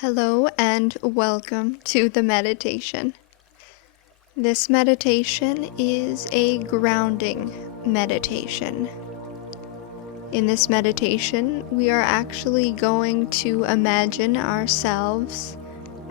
Hello and welcome to the meditation. This meditation is a grounding meditation. In this meditation, we are actually going to imagine ourselves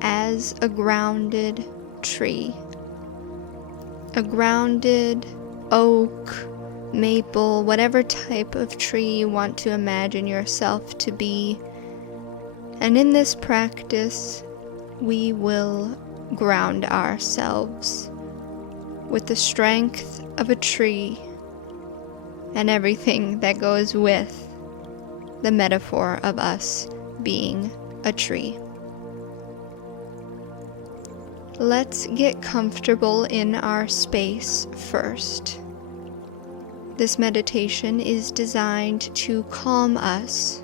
as a grounded tree. A grounded oak, maple, whatever type of tree you want to imagine yourself to be. And in this practice, we will ground ourselves with the strength of a tree and everything that goes with the metaphor of us being a tree. Let's get comfortable in our space first. This meditation is designed to calm us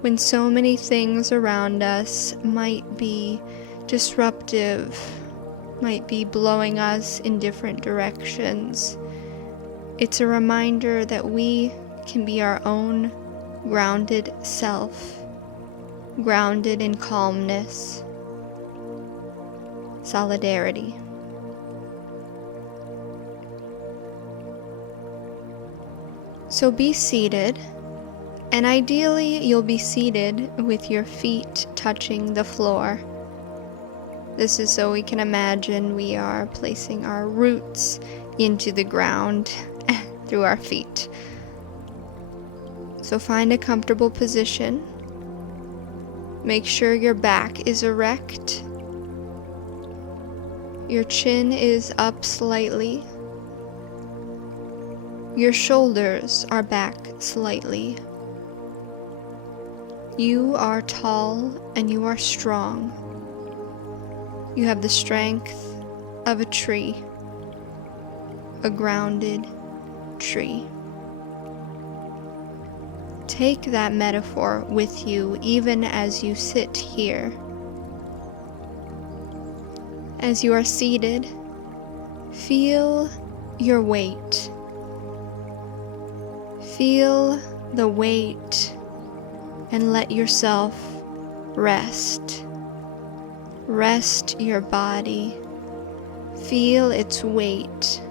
when so many things around us might be disruptive, might be blowing us in different directions. It's a reminder that we can be our own grounded self, grounded in calmness, solidarity. So be seated. And ideally, you'll be seated with your feet touching the floor. This is so we can imagine we are placing our roots into the ground through our feet. So find a comfortable position. Make sure your back is erect. Your chin is up slightly. Your shoulders are back slightly. You are tall and you are strong. You have the strength of a tree, a grounded tree. Take that metaphor with you even as you sit here. As you are seated, feel your weight. Feel the weight and let yourself rest. Rest your body. Feel its weight.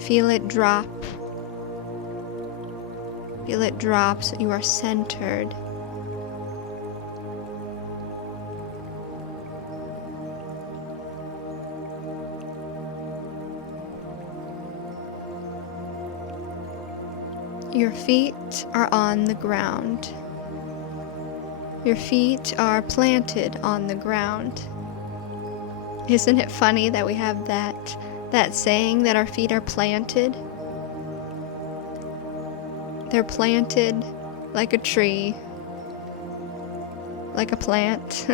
Feel it drop. Feel it drop so you are centered. Your feet are on the ground. Your feet are planted on the ground. Isn't it funny that we have that saying that our feet are planted? They're planted like a tree, like a plant.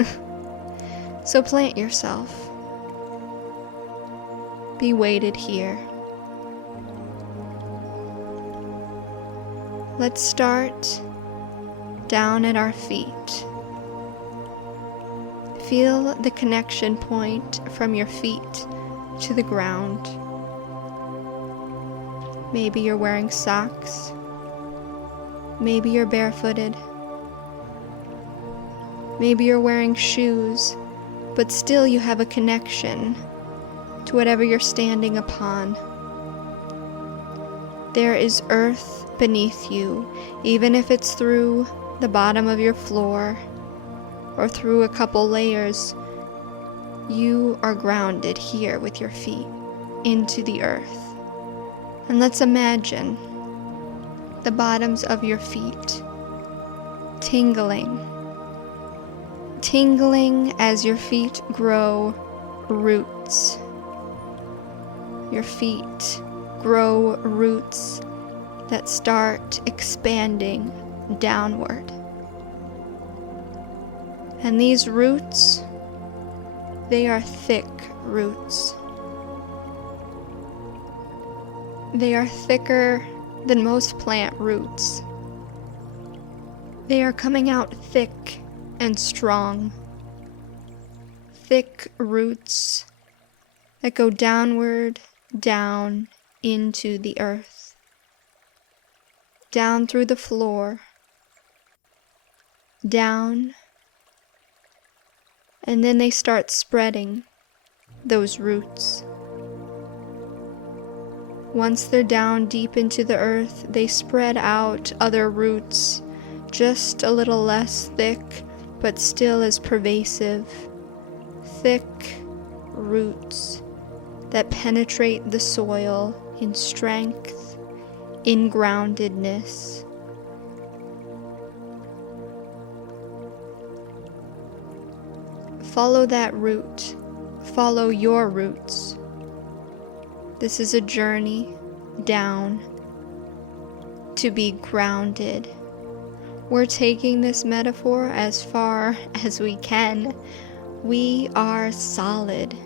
So plant yourself. Be weighted here. Let's start down at our feet. Feel the connection point from your feet to the ground. Maybe you're wearing socks. Maybe you're barefooted. Maybe you're wearing shoes, but still you have a connection to whatever you're standing upon. There is earth beneath you, even if it's through the bottom of your floor or through a couple layers. You are grounded here with your feet into the earth. And let's imagine the bottoms of your feet tingling as your feet grow roots. Your feet grow roots that start expanding downward. And these roots, they are thick roots. They are thicker than most plant roots. They are coming out thick and strong. Thick roots that go downward, down into the earth. Down through the floor, down, and then they start spreading those roots. Once they're down deep into the earth, they spread out other roots, just a little less thick, but still as pervasive. Thick roots that penetrate the soil in strength, in groundedness. Follow that root. Follow your roots. This is a journey down to be grounded. We're taking this metaphor as far as we can. We are solid.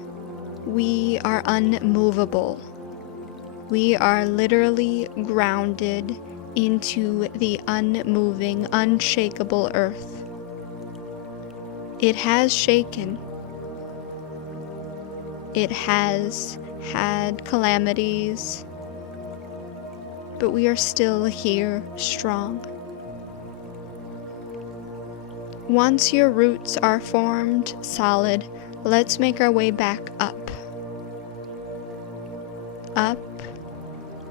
We are unmovable. We are literally grounded into the unmoving, unshakable earth. It has shaken. It has had calamities, but we are still here, strong. Once your roots are formed, solid, let's make our way back up. Up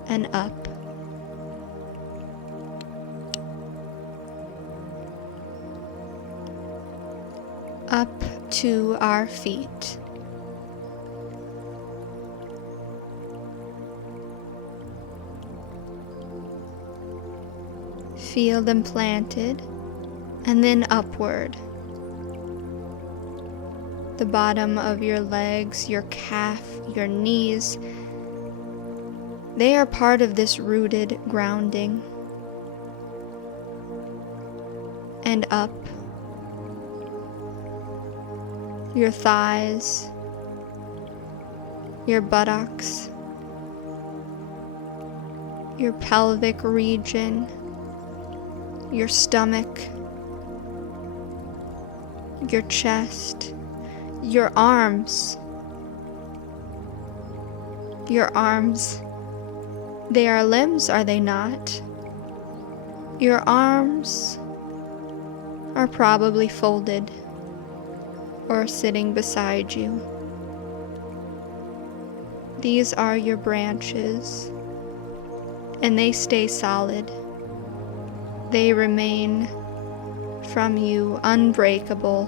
and up. Up to our feet. Feel them planted, and then upward. The bottom of your legs, your calf, your knees, they are part of this rooted grounding. And up. Your thighs, your buttocks, your pelvic region, your stomach, your chest, your arms. Your arms, they are limbs, are they not? Your arms are probably folded or sitting beside you. These are your branches, and they stay solid. They remain from you unbreakable.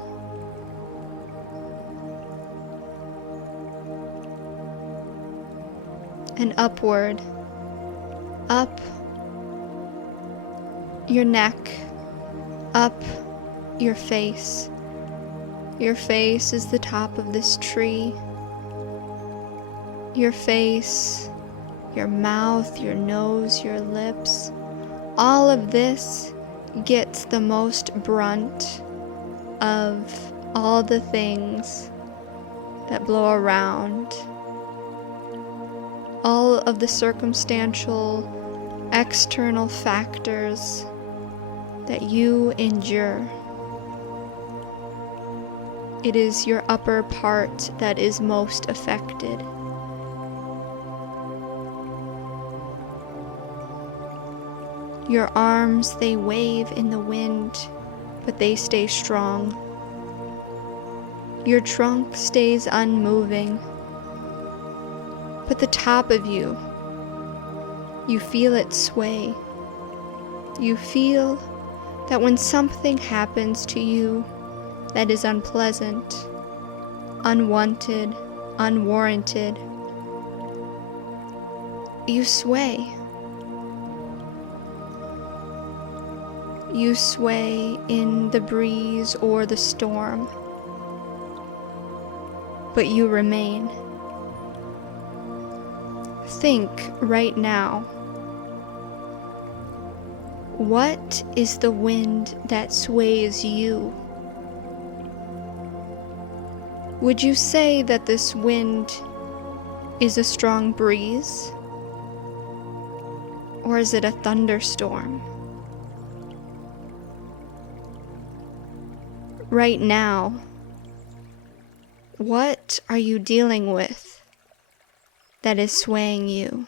And upward, up your neck, up your face. Your face is the top of this tree. Your face, your mouth, your nose, your lips, all of this gets the most brunt of all the things that blow around. All of the circumstantial, external factors that you endure. It is your upper part that is most affected. Your arms, they wave in the wind, but they stay strong. Your trunk stays unmoving, but the top of you, you feel it sway. You feel that when something happens to you that is unpleasant, unwanted, unwarranted, you sway. You sway in the breeze or the storm, but you remain. Think right now, what is the wind that sways you? Would you say that this wind is a strong breeze? Or is it a thunderstorm? Right now, what are you dealing with that is swaying you?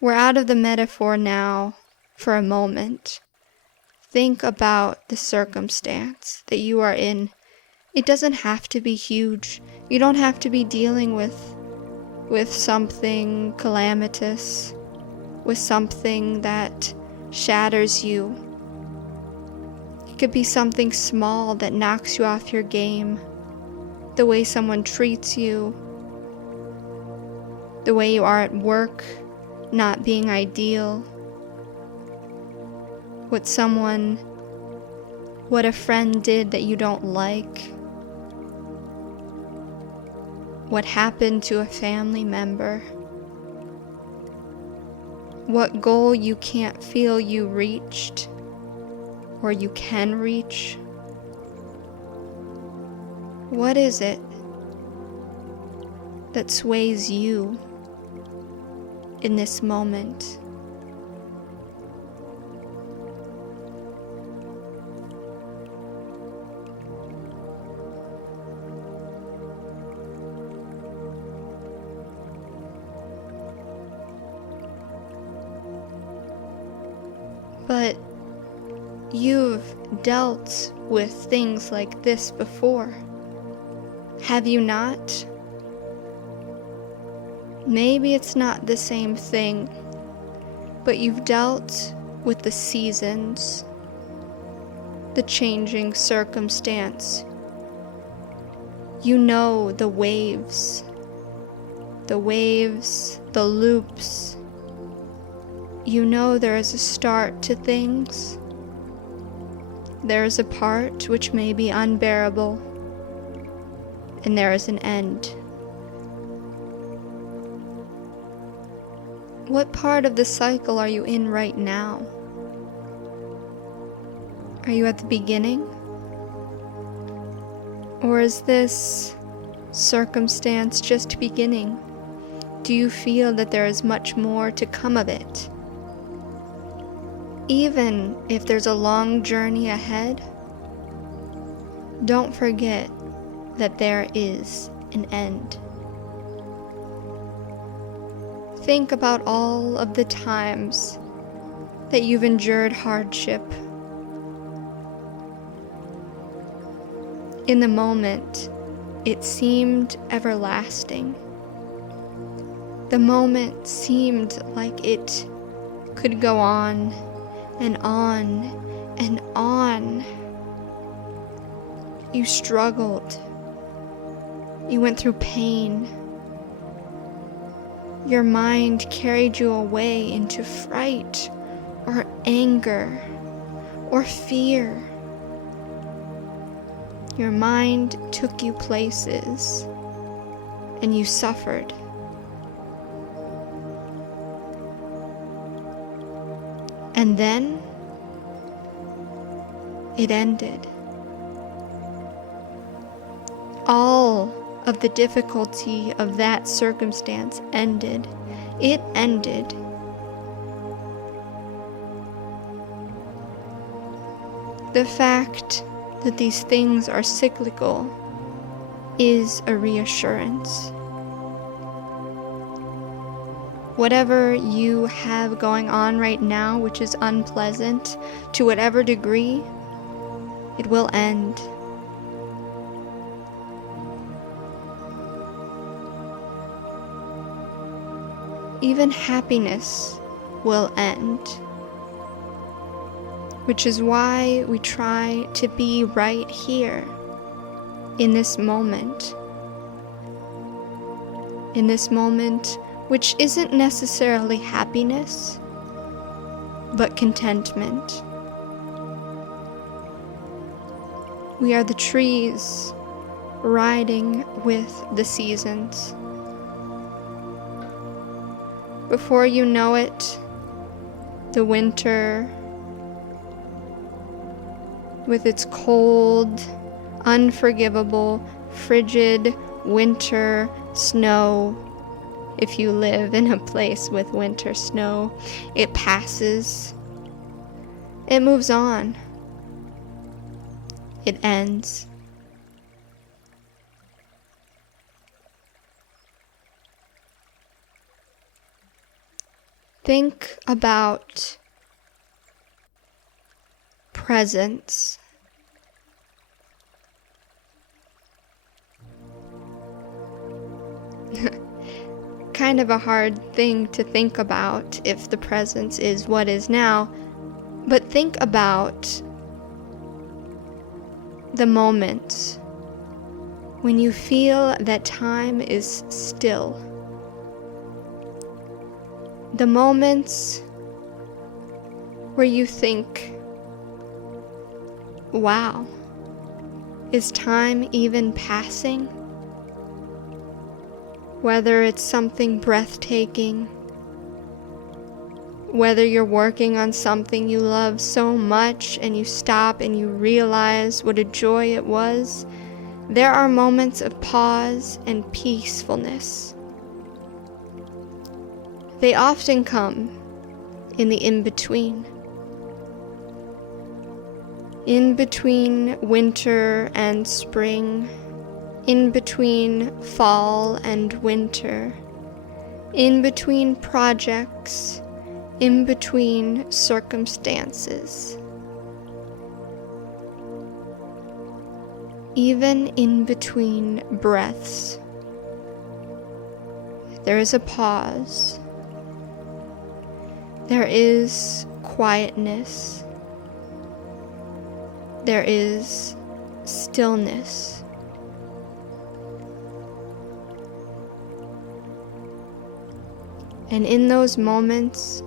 We're out of the metaphor now for a moment. Think about the circumstance that you are in. It doesn't have to be huge. You don't have to be dealing with something calamitous, with something that shatters you. It could be something small that knocks you off your game. The way someone treats you, the way you are at work, not being ideal. What a friend did that you don't like. What happened to a family member. What goal you can't feel you reached, or you can reach. What is it that sways you in this moment? But you've dealt with things like this before, have you not? Maybe it's not the same thing, but you've dealt with the seasons, the changing circumstance. You know the waves, the loops. You know there is a start to things. There is a part which may be unbearable, and there is an end. What part of the cycle are you in right now? Are you at the beginning? Or is this circumstance just beginning? Do you feel that there is much more to come of it? Even if there's a long journey ahead, don't forget that there is an end. Think about all of the times that you've endured hardship. In the moment, it seemed everlasting. The moment seemed like it could go on and on and on. You struggled. You went through pain. Your mind carried you away into fright or anger or fear. Your mind took you places and you suffered. And then it ended. All of the difficulty of that circumstance ended. It ended. The fact that these things are cyclical is a reassurance. Whatever you have going on right now, which is unpleasant, to whatever degree, it will end. Even happiness will end, which is why we try to be right here, in this moment. In this moment, which isn't necessarily happiness, but contentment. We are the trees riding with the seasons. Before you know it, the winter, with its cold, unforgivable, frigid winter snow, if you live in a place with winter snow, it passes. It moves on. It ends. Think about presence. Kind of a hard thing to think about if the presence is what is now, but think about the moments when you feel that time is still. The moments where you think, wow, is time even passing? Whether it's something breathtaking, whether you're working on something you love so much and you stop and you realize what a joy it was, there are moments of pause and peacefulness. They often come in the in-between. In between winter and spring, in between fall and winter, in between projects, in between circumstances. Even in between breaths, there is a pause. There is quietness. There is stillness. And in those moments,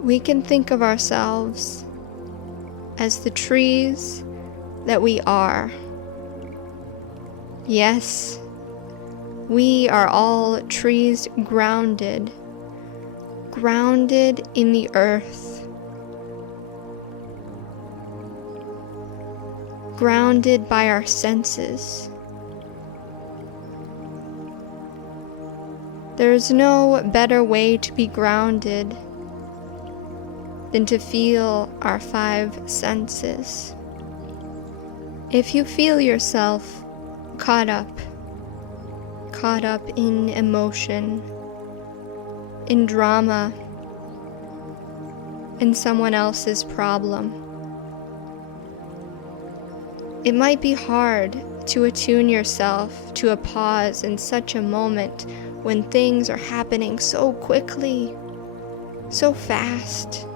we can think of ourselves as the trees that we are. Yes, we are all trees grounded in the earth, grounded by our senses. There's no better way to be grounded than to feel our 5 senses. If you feel yourself caught up in emotion, in drama, in someone else's problem, it might be hard to attune yourself to a pause in such a moment when things are happening so quickly, so fast,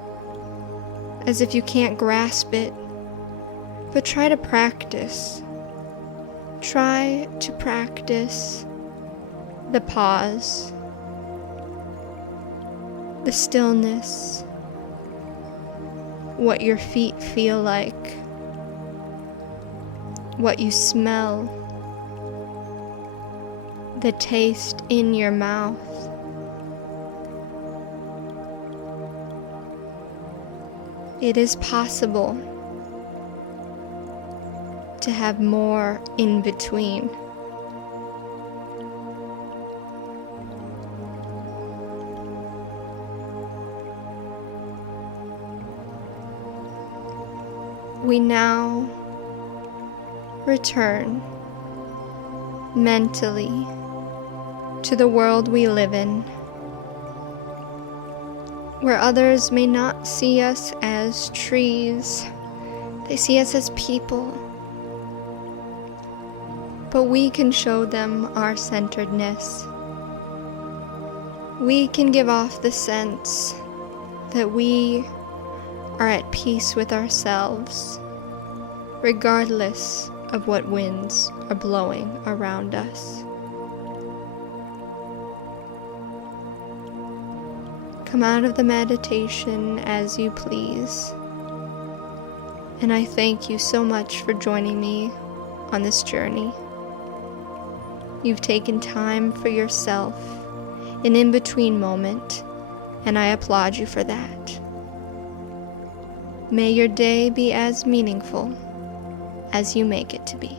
as if you can't grasp it. But try to practice. Try to practice the pause, the stillness, what your feet feel like, what you smell, the taste in your mouth. It is possible to have more in between. We now return mentally to the world we live in, where others may not see us as trees, they see us as people. But we can show them our centeredness. We can give off the sense that we are at peace with ourselves, regardless of what winds are blowing around us. Come out of the meditation as you please. And I thank you so much for joining me on this journey. You've taken time for yourself, an in-between moment, and I applaud you for that. May your day be as meaningful as you make it to be.